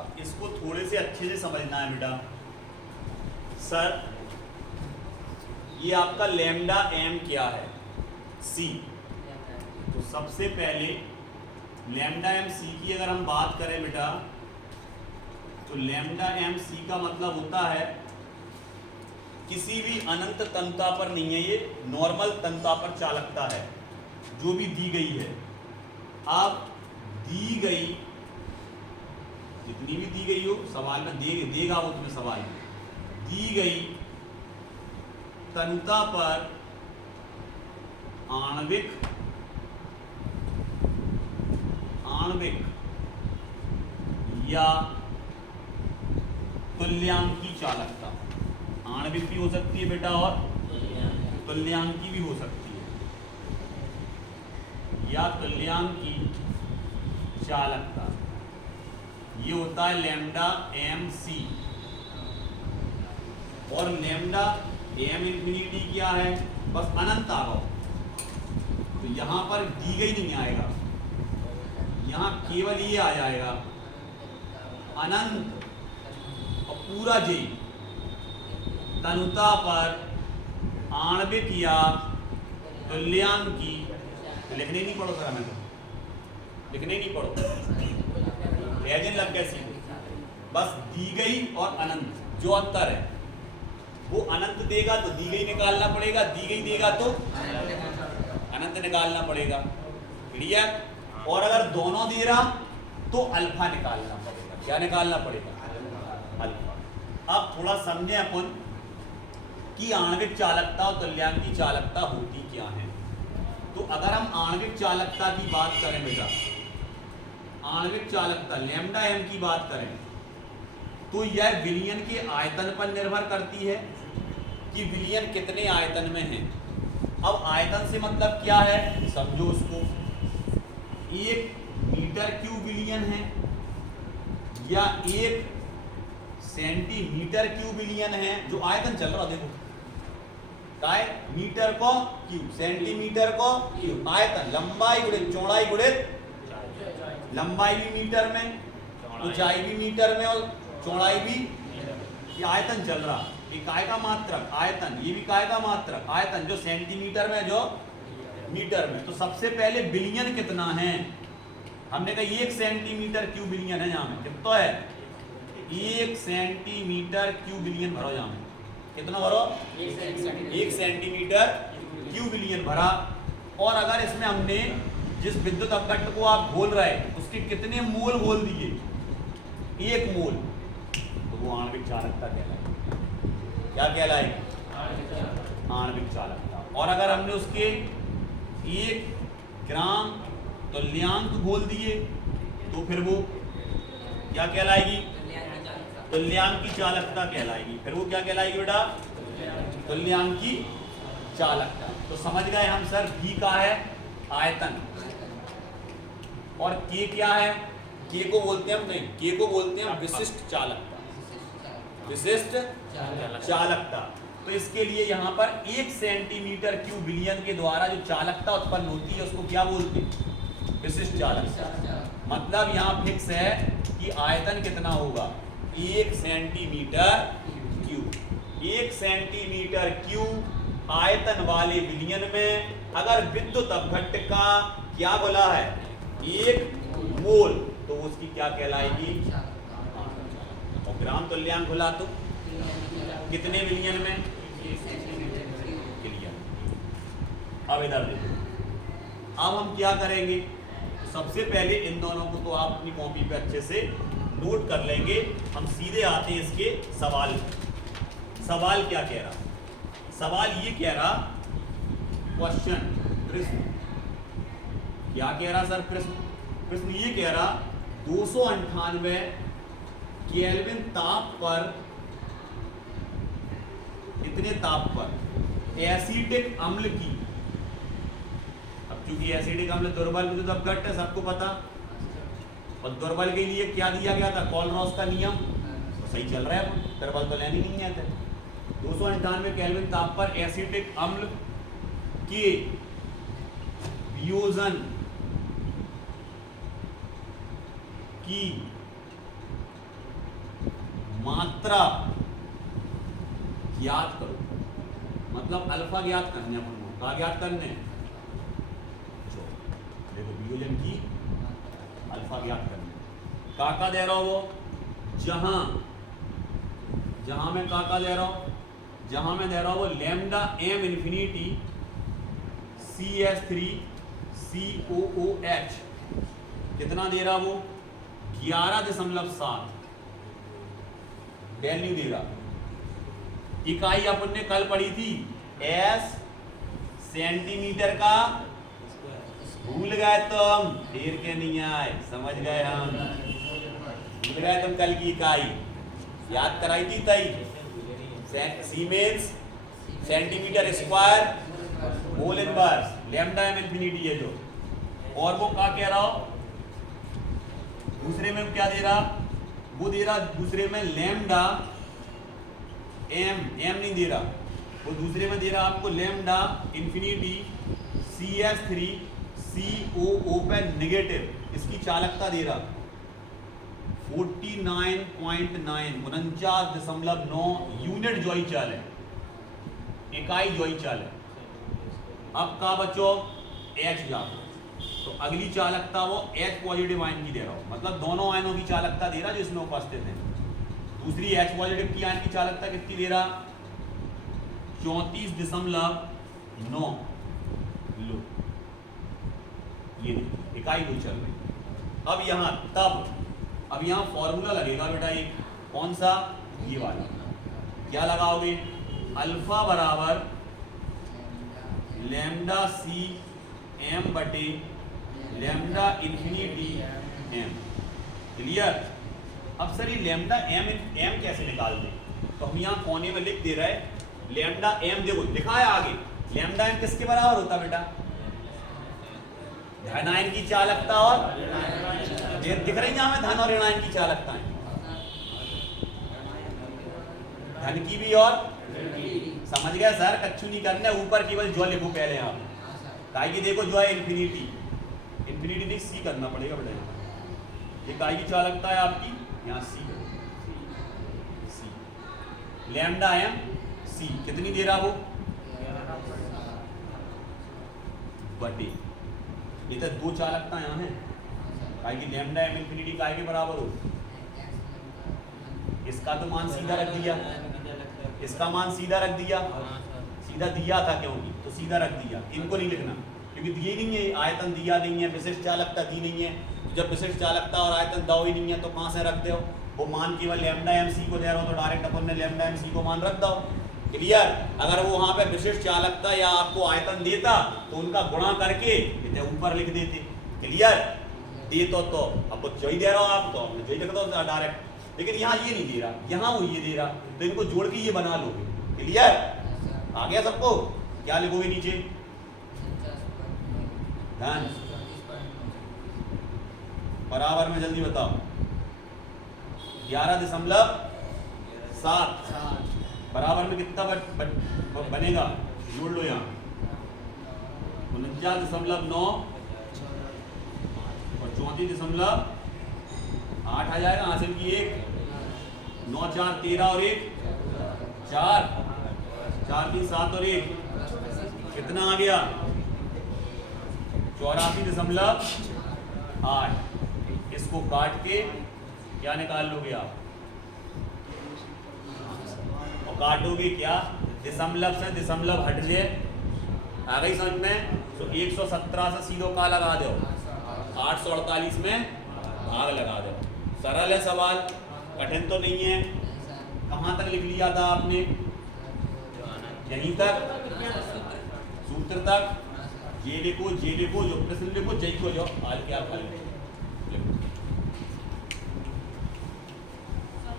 अब इसको थोड़े से अच्छे से समझना है बेटा। सर ये आपका लैम्डा एम क्या है? सी। तो सबसे पहले लैम्डा एम सी की अगर हम बात करें बेटा, तो लैम्डा एम सी का मतलब होता है किसी भी अनंत तन्यता पर नहीं है, ये नॉर्मल तन्यता पर चालकता है जो भी दी गई है। अब दी गई जितनी भी दी गई हो, सवाल में देगा वो तुम्हें सवाल में, दी गई तन्यता पर आणविक या तुल्यांकी चालकता, आणविक भी हो सकती है बेटा और तुल्यांकी भी हो सकती है, या तुल्यांकी चालकता, ये होता है लैम्डा एम सी। और लैम्डा एम इंफिनिटी क्या है? बस अनंत आ गया, तो यहां पर दी गई नहीं आएगा, यहां केवल ये आ जाएगा अनंत और पूरा जे तन्यता पर आणविक या तुल्यांकी। तो लिखने ही नहीं पड़ो सर, हमें तो लिखने ही नहीं पड़ो, एजेंट लग गया सीधे। बस दी गई और अनंत जो अंतर है, वो अनंत देगा तो दी गई निकालना पड़ेगा, दी गई देगा तो अनंत निकालना पड़ेगा। क्लियर? और अगर दोनों दे रहा तो अल्फा निकालना पड़ेगा। क्या निकालना पड़ेगा? अल्फा। अब थोड़ा समझे अपन कि आणविक चालकता और तुल्यांकी चालकता होती क्या है। तो अगर हम आणविक चालकता की बात करें बेटा, आणविक चालकता लैम्डा एम की बात करें, तो यह विलयन के आयतन पर निर्भर करती है कि विलयन कितने आयतन में है। अब आयतन से मतलब क्या है, समझो उसको, 1 मीटर क्यूब विलयन है या 1 सेंटीमीटर क्यूब विलयन है, जो आयतन चल रहा देखो, काय मीटर को क्यूब, सेंटीमीटर को क्यूब, आयतन लंबाई गुणित चौड़ाई गुणित, लंबाई भी मीटर में, ऊंचाई भी मीटर में और चौड़ाई भी, ये आयतन चल रहा, ये काय का मात्रक आयतन, ये भी काय का मात्रक आयतन, जो सेंटीमीटर में जो मीटर में। तो सबसे पहले बिलियन कितना है, हमने कहा 1 सेंटीमीटर क्यूब बिलियन है, यहाँ में कितना है 1 सेंटीमीटर क्यूब बिलियन भरो, यहाँ में कितना भरो 1 सेंटीमीटर क्यूब बिलियन भरा। और अगर इसमें हमने जिस विद्युत अपघट्ट को आप घोल रहे उसके कितने मोल घोल दिए, 1 मोल, तो वो आणविक चालकता कहलाएगी। क्या कहलाएगी? आणविक चालकता। और अगर हमने उसके 1 ग्राम तुल्यांक घोल दिए तो फिर वो क्या कहलाएगी? तुल्यांकी चालकता कहलाएगी। फिर वो क्या कहलाएगी बेटा? तुल्यांकी चालकता। तो समझ गए हम सर, भी का है आयतन और के क्या है? के को बोलते हैं हम, नहीं, के को बोलते हैं विशिष्ट चालकता, विशिष्ट चालकता। तो इसके लिए यहाँ पर 1 सेंटीमीटर क्यूब बिलियन के द्वारा जो चालकता उत्पन्न होती है उसको क्या बोलते हैं? विशिष्ट चालकता। मतलब यहाँ फिक्स है कि आयतन कितना होगा, 1 सेंटीमीटर क्यूब। 1 सेंटीमीटर क्यूब आयतन वाले बिलियन में अगर विद्युत अपघट्ट का क्या बोला है 1 मोल, तो उसकी क्या कहलाएगी? और ग्राम तुल्यांक बोला तो कितने बिलियन में? बिलियन। अब इधर देखो, अब हम क्या करेंगे, सबसे पहले इन दोनों को तो आप अपनी कॉपी पे अच्छे से नोट कर लेंगे। हम सीधे आते हैं इसके सवाल। सवाल क्या कह रहा? सवाल ये कह रहा, क्वेश्चन, प्रश्न क्या कह रहा सर? प्रश्न ये कह रहा 298 केल्विन ताप पर, इतने ताप पर एसिटिक अम्ल की, अब चूंकि एसिडिक अम्ल दुर्बल विद्युत अपघट्ट है सबको पता, और दुर्बल के लिए क्या दिया गया था? कोलरॉस का नियम। तो सही चल रहा है, दुर्बल तो लेनी नहीं है। 298 केल्विन ताप पर एसिटिक अम्ल के वियोजन की मात्रा ज्ञात करो, मतलब अल्फा ज्ञात करने अपन को, क्या ज्ञात करने, देखो वियोजन की अल्फा ज्ञात करने। काका दे रहा हो वो, जहां मैं काका दे रहा हूं, जहां मैं दे रहा हूं वो lambda M infinity CS3 COOH कितना दे रहा वो 11.7 वैल्यू दे रहा। इकाई अपन ने कल पढ़ी थी S सेंटीमीटर का, भूल गए तुम, फिर के नहीं आए, समझ गए हम, भूल गए तुम कल की इकाई याद कराई थी तई, siemens centimetre square whole inverse lambda M infinity है जो। और वो क्या कह रहा हो, दूसरे में क्या दे रहा, वो दे रहा दूसरे में लैम्डा एम नहीं दे रहा, वो दूसरे में दे रहा आपको लैम्डा इन्फिनिटी CS3 COO पे नेगेटिव, इसकी चालकता दे रहा 49.9 49.9 यूनिट जॉई चाल है, इकाई जॉई चाल है। अब का बच्चो H जाओ, तो अगली चालकता वो H पॉजिटिव आयन की दे रहा हो, मतलब दोनों आयनों की चालकता दे रहा जो इसमें उपस्थित है। दूसरी H पॉजिटिव की आयन की चालकता कितनी दे रहा 34.9 लो, ये इकाई दो चल रही। अब यहाँ फॉर्मूला लगेगा बेटा, एक कौन सा, ये वाला, क्या लगाओगे, अल्फा बराबर लैम्डा C M बटे लैम्डा इन्फिनिटी M, क्लियर। अब सर ये लैम्डा M कैसे निकालते, तो हम यहाँ कोने में लिख दे रहे हैं लैम्डा M, देखो लिखा है आगे, लैम्डा M किसके बराबर होता बेटा, धन आयन की चालकता, और दिख रही है हमें धन और ऋण आयन की चालकताएं, धन की भी और, समझ गया सर, कच्चू नहीं करना, ऊपर केवल जो लिखो पहले आप, काय की देखो जो है इन्फिनिटी नहीं C करना पड़ेगा बेटा, ये काय की चालकता है आपकी, यहाँ C लैम्डा M C कितनी दे रहा वो बटे, ये तो दो चालकता यहाँ है, काय की लैम्डा M इन्फिनिटी काय के बराबर हो, इसका तो मान सीधा रख दिया, इसका मान सीधा रख दिया, सीधा दिया था क्योंकि, तो सीधा रख दिया, इनको नहीं लिखना क्योंकि दिए नहीं है, आयतन दिया नहीं है, विशिष्ट चालकता दी नहीं है, तो जब विशिष्ट चालकता और आयतन दो ही नहीं है तो कहाँ से रख दो, वो मान केवल लैम्डा एम सी को दे रहा हो तो डायरेक्ट अपन ने लैम्डा एम सी को मान रख दो, क्लियर। अगर वो वहाँ पे विशिष्ट चालकता या आपको आयतन देता तो उनका गुणा करके इतने ऊपर लिख देते, क्लियर। दे तो अब जो ही दे रहा हो आप, तो हमने जो ही लिख दो डायरेक्ट, लेकिन यहाँ ये नहीं दे रहा, यहाँ वो ये दे रहा, तो इनको जोड़ के ये बना लो, क्लियर। आ गया सबको, क्या लिखोगे नीचे, धन बराबर में, जल्दी बताओ, 11.7 बराबर में कितना बनेगा, जोड़ लो यहाँ 49.9 और 34.8 आ जाएगा, हासिल की 1 9 4 13 और 1 4 4 3 7 और 1 कितना आ गया 84.8। इसको काट के क्या निकाल लोगे आप, और काटोगे क्या, दशमलव से दशमलव हट जाए, आ गई समझ में। तो 117 से सीधो का लगा दो, 848 में भाग लगा दो, सरल है सवाल, कठिन तो नहीं है। कहाँ तक लिख लिया था आपने, यहीं तक, सूत्र तक, ये लिखो जो प्रश्न लिखो, जय को जो आज के आप लिखो।